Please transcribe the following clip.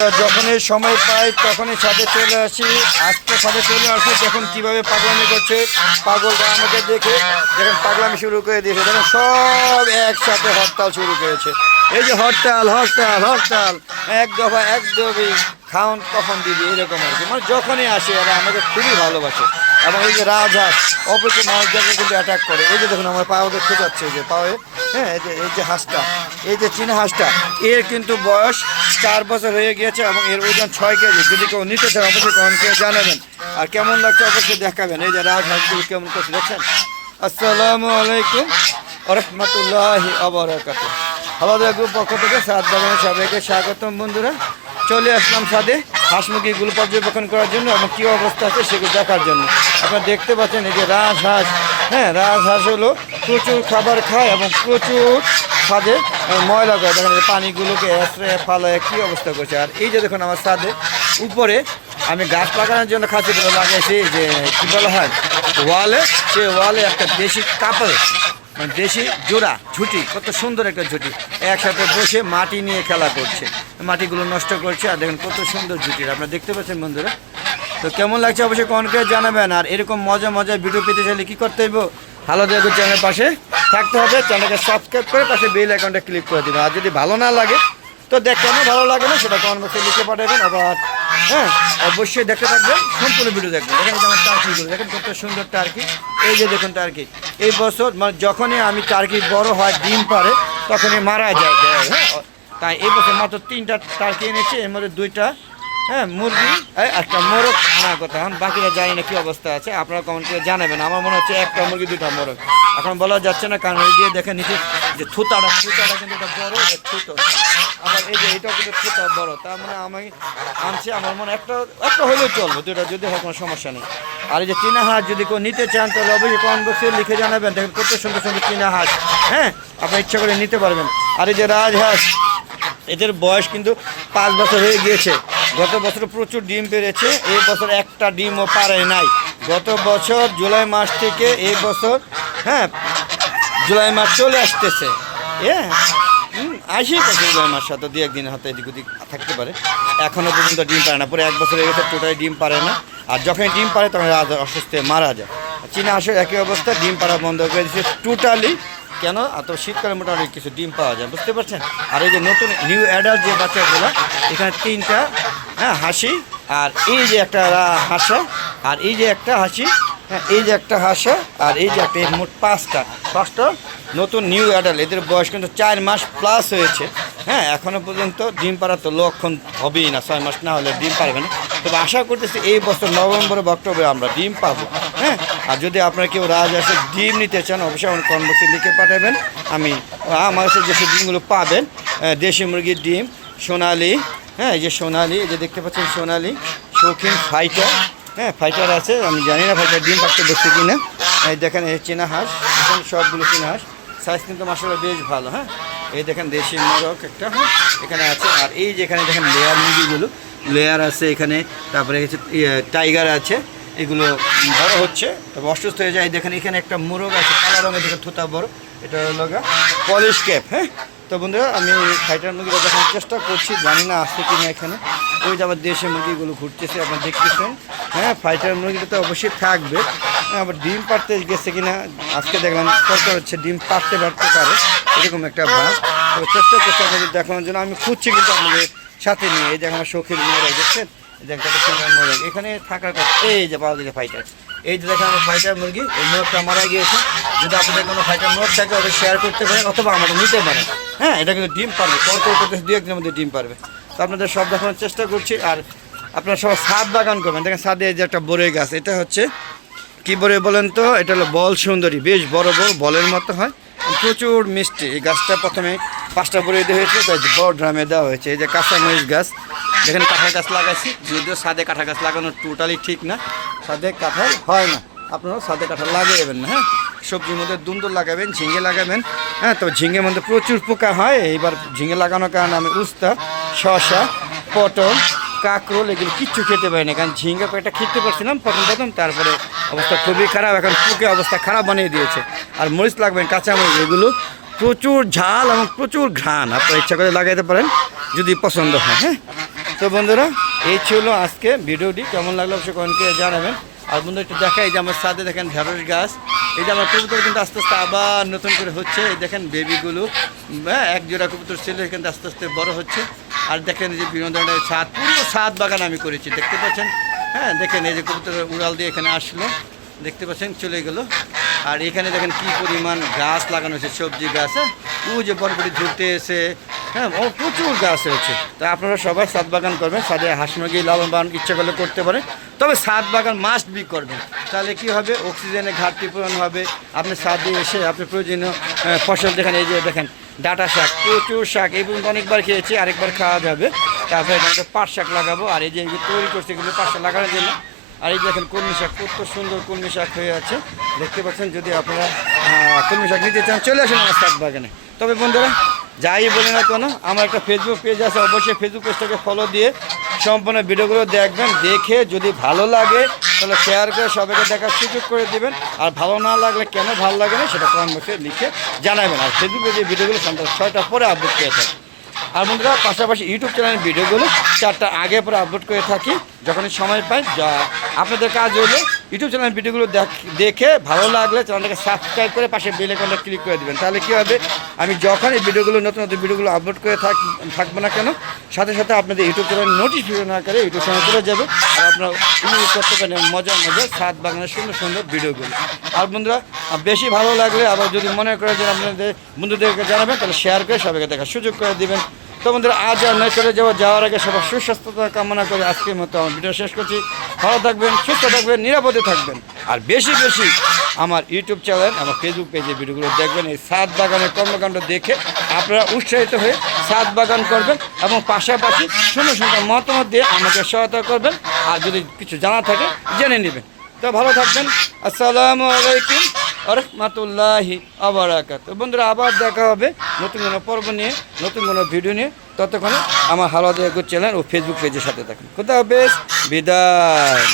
যখনই সময় পাই তখনই ছাদে চলে আসি। আজকে ছাদে চলে আসি, দেখুন কীভাবে পাগলামি করছে। পাগলটা আমাকে দেখে দেখুন পাগলামি শুরু করে দিয়েছে। দেখুন সব একসাথে হরতাল শুরু করেছে। এই যে হরতাল হরতাল হরতাল, এক দফা এক দফি খাওন কখন দিবি, এরকম আর কি। মানে যখনই আসে এরা আমাকে খুবই ভালোবাসে। এবং এই যে রাজহাঁস অপরিচিত মানুষদেরকে কিন্তু অ্যাটাক করে। এই যে দেখুন আমার পাও দেখতে যাচ্ছে, এই যে পায়ে, হ্যাঁ, এই যে হাঁসটা, এই যে চীনা হাঁসটা, এর কিন্তু বয়স 4 বছর হয়ে গিয়েছে এবং এর ওজন 6 কেজি। যদি কেউ নিতে চান অবশ্যই কমেন্টে জানাবেন, আর কেমন লাগছে অবশ্যই দেখাবেন। এই যে রাজহাঁসগুলো কেমন করছে দেখছেন। আসসালামু আলাইকুম ওয়া রাহমাতুল্লাহি ওয়া বারাকাতুহু। আমাদের গ্রুপ পক্ষ থেকে সাদ বাগানে সবাইকে স্বাগতম। বন্ধুরা, চলে আসলাম ছাদে হাঁস মুরগিগুলো পর্যবেক্ষণ করার জন্য এবং কী অবস্থা আছে সেগুলো দেখার জন্য। আপনারা দেখতে পাচ্ছেন এই যে রাজহাঁস, হ্যাঁ, রাজহাঁস হলো প্রচুর খাবার খায় এবং প্রচুর ছাদে ময়লা করে। দেখেন পানিগুলোকে আশ্রয় ফালায় কী অবস্থা করছে। আর এই যে দেখুন আমার ছাদে উপরে আমি গাছ লাগানোর জন্য খাঁচিগুলো লাগাইছি, যে কী বলা হয় ওয়ালে, সে ওয়ালে একটা দেশি কাপড়, মানে দেশি জোড়া ঝুঁটি, কত সুন্দর একটা ঝুঁটি, একসাথে বসে মাটি নিয়ে খেলা করছে, মাটিগুলো নষ্ট করছে। আর দেখেন কত সুন্দর ঝুঁটি, আপনারা দেখতে পাচ্ছেন বন্ধুরা। তো কেমন লাগছে অবশ্যই কমেন্ট করে জানাবেন। আর এরকম মজা মজার ভিডিও পেতে চাইলে কী করতে হইব, ভালো দেখো চ্যানেলের পাশে থাকতে হবে, চ্যানেলকে সাবস্ক্রাইব করে পাশে বেল আইকনটা ক্লিক করে দেবেন। আর যদি ভালো না লাগে তো কেন ভালো লাগে না সেটা কমেন্ট বক্সে লিখে পাঠাবেন। আবার হ্যাঁ, অবশ্যই দেখতে থাকবেন, সম্পূর্ণ ভিডিও দেখবেন। এখানে যেমন টার্কিগুলো দেখেন কত সুন্দর টার্কি। এই যে দেখুন টার্কি, এই বছর মানে যখনই আমি টার্কি বড় হয় ডিম পারে তখনই মারা যায়। হ্যাঁ, তাই এই বছর মাত্র 3টা টার্কি এনেছে, এর মধ্যে 2টা হ্যাঁ মুরগি, একটা মোরগ আনার কথা। এখন বাকিরা জানি না কী অবস্থা আছে, আপনারা কমেন্ট করে জানাবেন। আমার মনে হচ্ছে একটা মুরগি 2টা মোরগ, এখন বলা যাচ্ছে না, কারণ ওই গিয়ে দেখে নিচে যে থুতাটা কিন্তু এটা বড় থুতো। আবার এই যে এটাও কিন্তু থুতা বড়, তার মানে আমি আনছি, আমার মনে একটা হলেও চলবে, 2টা যদি হয় কোনো সমস্যা নেই। আর এই যে চীনা হাঁস যদি কেউ নিতে চান তাহলে অবশ্যই কমেন্ট বক্সে লিখে জানাবেন। দেখেন কত সুন্দর সুন্দর চীনা হাঁস, হ্যাঁ, আপনার ইচ্ছা করে নিতে পারবেন। আর এই যে রাজহাঁস, এদের বয়স কিন্তু 5 বছর হয়ে গিয়েছে। গত বছর প্রচুর ডিম পেরেছে, এই বছর একটা ডিমও পারে নাই। গত বছর জুলাই মাস থেকে এই বছর, হ্যাঁ, জুলাই মাস চলে আসতেছে, হ্যাঁ, আসেই তো জুলাই মাস, হয়তো 2-1 দিনের হাতে এদিক ওদিক থাকতে পারে। এখনও পর্যন্ত ডিম পারে না, পরে 1 বছর হয়ে গেছে টোটালি ডিম পারে না। আর যখনই ডিম পারে তখন অসুস্থ হয়ে মারা যায়। চীনা হাঁসের একই অবস্থা, ডিম পাড়া বন্ধ করে দিচ্ছে টোটালি। কেন? এত শীতকালে মোটামুটি কিছু ডিম পাওয়া যায়, বুঝতে পারছেন। আর এই যে নতুন নিউ অ্যাডাল্ট যে বাচ্চাগুলো, এখানে 3টা, হ্যাঁ, হাসি, আর এই যে একটা হাঁসা, আর এই যে একটা হাসি, হ্যাঁ, এই যে একটা হাঁসা, আর এই যে একটা, মোট 5টা নতুন নিউ অ্যাডাল্ট। এদের বয়স কিন্তু 4 মাস প্লাস হয়েছে। হ্যাঁ, এখনও পর্যন্ত ডিম পাড়ার তো লক্ষণ হবেই না, 6 মাস না হলে ডিম পারবে না। তবে আশা করতেছি এই বছর নভেম্বরে বা অক্টোবরে আমরা ডিম পাবো। হ্যাঁ, আর যদি আপনারা কেউ রাজহাঁসের ডিম নিতে চান অবশ্যই আমার কমেন্ট বক্সে লিখে পাঠাবেন। আমি আমার কাছে যেসব ডিমগুলো পাবেন, দেশি মুরগির ডিম, সোনালি, হ্যাঁ, এই যে সোনালি, এই যে দেখতে পাচ্ছেন সোনালি, শৌখিন ফাইটার, হ্যাঁ, ফাইটার আছে। আমি জানি না ফাইটার ডিম পাকতে বসছে কিনা। এই দেখেন এই চীনা হাঁস, দেখেন সবগুলো চীনা হাঁস, সাইজ কিন্তু মাশাআল্লাহ বেশ ভালো। হ্যাঁ, এই দেখেন দেশি মোরগ একটা, হ্যাঁ, এখানে আছে। আর এই যে এখানে দেখেন লেয়ার মুরগিগুলো, লেয়ার আছে এখানে, তারপরে টাইগার আছে, এগুলো বড় হচ্ছে, তবে অসুস্থ হয়ে যায়। দেখেন এখানে একটা মোরগ আছে কালো রঙের, দেখেন থুতা বড়, এটা হলো পলিশ ক্যাপ। হ্যাঁ, তো বন্ধুরা আমি ফাইটার মুরগিটা দেখানোর চেষ্টা করছি, জানি না আসছে কিনা এখানে। ওই যে আবার দেশি মুরগিগুলো ঘুরতেছে, আপনারা দেখতেছেন। হ্যাঁ, ফাইটার মুরগিটা তো অবশ্যই থাকবে। আবার ডিম পাড়তে গেছে কিনা আজকে দেখলাম দরকার হচ্ছে, ডিম পাড়তে পারে এরকম একটা ভাব। তো চেষ্টা করছি আপনাদের দেখানোর জন্য, আমি খুঁজছি কিন্তু আপনাদের সাথে নিয়ে। এই দেখেন আমার শৌখিন মোরগ দেখছেন, দেখতে সুন্দর মোরগ এখানে থাকার কথা। এই যে পাওয়া গেছে ফাইটার, এই যে দেখেন আমার ফাইটার মুরগি, এই মোরগটা মারা গিয়েছে। যদি আপনাদের কোনো ফাইটার মোরগ থাকে ওদের শেয়ার করতে পারেন অথবা আমাদের নিতে পারেন। হ্যাঁ, এটা কিন্তু ডিম পারবে, করতে 2-1 দিনের মধ্যে ডিম পারবে। তো আপনাদের সব দেখানোর চেষ্টা করছি। আর আপনারা সবাই ছাদ বাগান করবেন। দেখেন ছাদে যে একটা বরই গাছ, এটা হচ্ছে কী বরই বলেন তো, এটা হলো বল সুন্দরী, বেশ বড় বড় বলের মতো হয়, প্রচুর মিষ্টি। এই গাছটা প্রথমে 5টা বরই দিয়ে হয়েছে, তাই বড় ড্রামে দেওয়া হয়েছে। এই যে কাঁচামরিচ গাছ, দেখেন কাঁঠাল গাছ লাগাইছি, যদিও ছাদে কাঁঠাল গাছ লাগানো টোটালি ঠিক না, ছাদে কাঁঠাল হয় না, আপনারাও ছাদে কাঁঠাল লাগাবেন না। হ্যাঁ, সবজির মধ্যে দুন্দুল লাগাবেন, ঝিঙে লাগাবেন। হ্যাঁ, তো ঝিঙের মধ্যে প্রচুর পোকা হয়, এইবার ঝিঙে লাগানোর কারণে আমি উস্তা, শসা, পটল, কাঁকরোল এগুলো কিচ্ছু খেতে পারি না, কারণ ঝিঙ্গা কয়েকটা খেতে পারছিলাম প্রথম, তারপরে অবস্থা খুবই খারাপ, এখন পুকে অবস্থা খারাপ বানিয়ে দিয়েছে। আর মরিচ লাগবেন, কাঁচামরিচ, এগুলো প্রচুর ঝাল এবং প্রচুর ঘ্রাণ, আপনারা ইচ্ছা করে লাগাইতে পারেন যদি পছন্দ হয়। হ্যাঁ, তো বন্ধুরা এই ছিল আজকে ভিডিওটি, কেমন লাগলো অবশ্যই কমেন্টে জানাবেন। আর বন্ধু একটু দেখাই যে আমার সাথে দেখেন ঢেঁড়স গাছ, এই যে আমার কবুতর কিন্তু আস্তে আস্তে আবার নতুন করে হচ্ছে। এই দেখেন বেবিগুলো, হ্যাঁ এক জোড়া কবুতর ছিল, এখানে আস্তে আস্তে বড় হচ্ছে। আর দেখেন এই যে বিভিন্ন ধরনের ছাদ, পুরো ছাদ বাগান আমি করেছি, দেখতে পাচ্ছেন। হ্যাঁ দেখেন এই যে কবুতরের উড়াল দিয়ে এখানে আসলো, দেখতে পাচ্ছেন চলে গেল। আর এখানে দেখেন কি পরিমাণ গাছ লাগানো হয়েছে, সবজি গাছ। হ্যাঁ ও যে বরবটি ঝুলতে এসে, হ্যাঁ ও প্রচুর গাছ রয়েছে। তো আপনারা সবাই ছাদ বাগান করবেন, ছাদে হাঁস মুরগি লালন পালন ইচ্ছা করলে করতে পারেন, তবে ছাদ বাগান মাস্ট বি করবেন। তাহলে কি হবে, অক্সিজেনের ঘাটতি পূরণ হবে। আপনি ছাদে এসে আপনি প্রয়োজনীয় ফসল দেখেন, এই যে দেখেন ডাঁটা শাক, প্রচুর শাক, এই পর্যন্ত অনেকবার খেয়েছি, আরেকবার খাওয়া যাবে। তারপরে এখানে পাট শাক লাগাবো, আর এই যে তৈরি করছে এগুলো পাট শাক লাগানোর জন্য। আর এই দেখেন কলমি শাক, কত সুন্দর কলমি শাক হয়ে আছে, দেখতে পাচ্ছেন। যদি আপনারা কলমি শাক নিতে চান চলে আসেন আমার ছাদ বাগানে। তবে বন্ধুরা যাই বলি না কেন, আমার একটা ফেসবুক পেজ আছে, অবশ্যই ফেসবুক পেজটাকে ফলো দিয়ে সম্পূর্ণ ভিডিওগুলো দেখবেন। দেখে যদি ভালো লাগে তাহলে শেয়ার করে সবাইকে দেখার সুযোগ করে দেবেন। আর ভালো না লাগলে কেন ভালো লাগে না সেটা কমেন্ট বক্সে লিখে জানাবেন। আর ফেসবুকে যে ভিডিওগুলো সন্ধ্যা 6টার পরে আপলোড করে থাকে। আর বন্ধুরা পাশাপাশি ইউটিউব চ্যানেলের ভিডিওগুলো 4টা আগে পরে আপলোড করে থাকি, যখনই সময় পাই। যা আপনাদের কাজ হলো ইউটিউব চ্যানেলের ভিডিওগুলো দেখে ভালো লাগলে চ্যানেলটাকে সাবস্ক্রাইব করে পাশে বেল আইকনটা ক্লিক করে দেবেন। তাহলে কী হবে, আমি যখন এই ভিডিওগুলো নতুন নতুন ভিডিওগুলো আপলোড করে থাকবো না কেন, সাথে সাথে আপনাদের ইউটিউব চ্যানেল নোটিফিকেশন আকারে ইউটিউব চ্যানেল চলে যাবে। আর আপনারা ইউজ করতে পারেন মজার ছাদ বাগানের সুন্দর সুন্দর ভিডিওগুলো। আর বন্ধুরা বেশি ভালো লাগলে আবার যদি মনে করে যে আপনাদের বন্ধুদেরকে জানাবেন, তাহলে শেয়ার করে সবাইকে দেখার সুযোগ করে দেবেন। তো বন্ধুরা আজ আর নয়, চলে যাওয়ার আগে সবার সুস্বাস্থ্যতা কামনা করে আজকের মতো আমার ভিডিও শেষ করছি। ভালো থাকবেন, সুস্থ থাকবেন, নিরাপদে থাকবেন। আর বেশি বেশি আমার ইউটিউব চ্যানেল, আমার ফেসবুক পেজে ভিডিওগুলো দেখবেন। এই ছাদ বাগানের কর্মকাণ্ড দেখে আপনারা উৎসাহিত হয়ে ছাদ বাগান করবেন এবং পাশাপাশি সুন্দর সুন্দর মতামত দিয়ে আমাকে সহায়তা করবেন। আর যদি কিছু জানা থাকে জেনে নেবেন। তো ভালো থাকবেন। আসসালামু আলাইকুম রাহমাতুল্লাহি ওয়া বারাকাতুহু। বন্ধুরা আবার দেখা হবে নতুন কোনো পর্ব নিয়ে, নতুন কোনো ভিডিও নিয়ে। ততক্ষণে আমার হালাদা চ্যানেল ও ফেসবুক পেজের সাথে থাকুন। খোদা হাফেজ, বিদায়।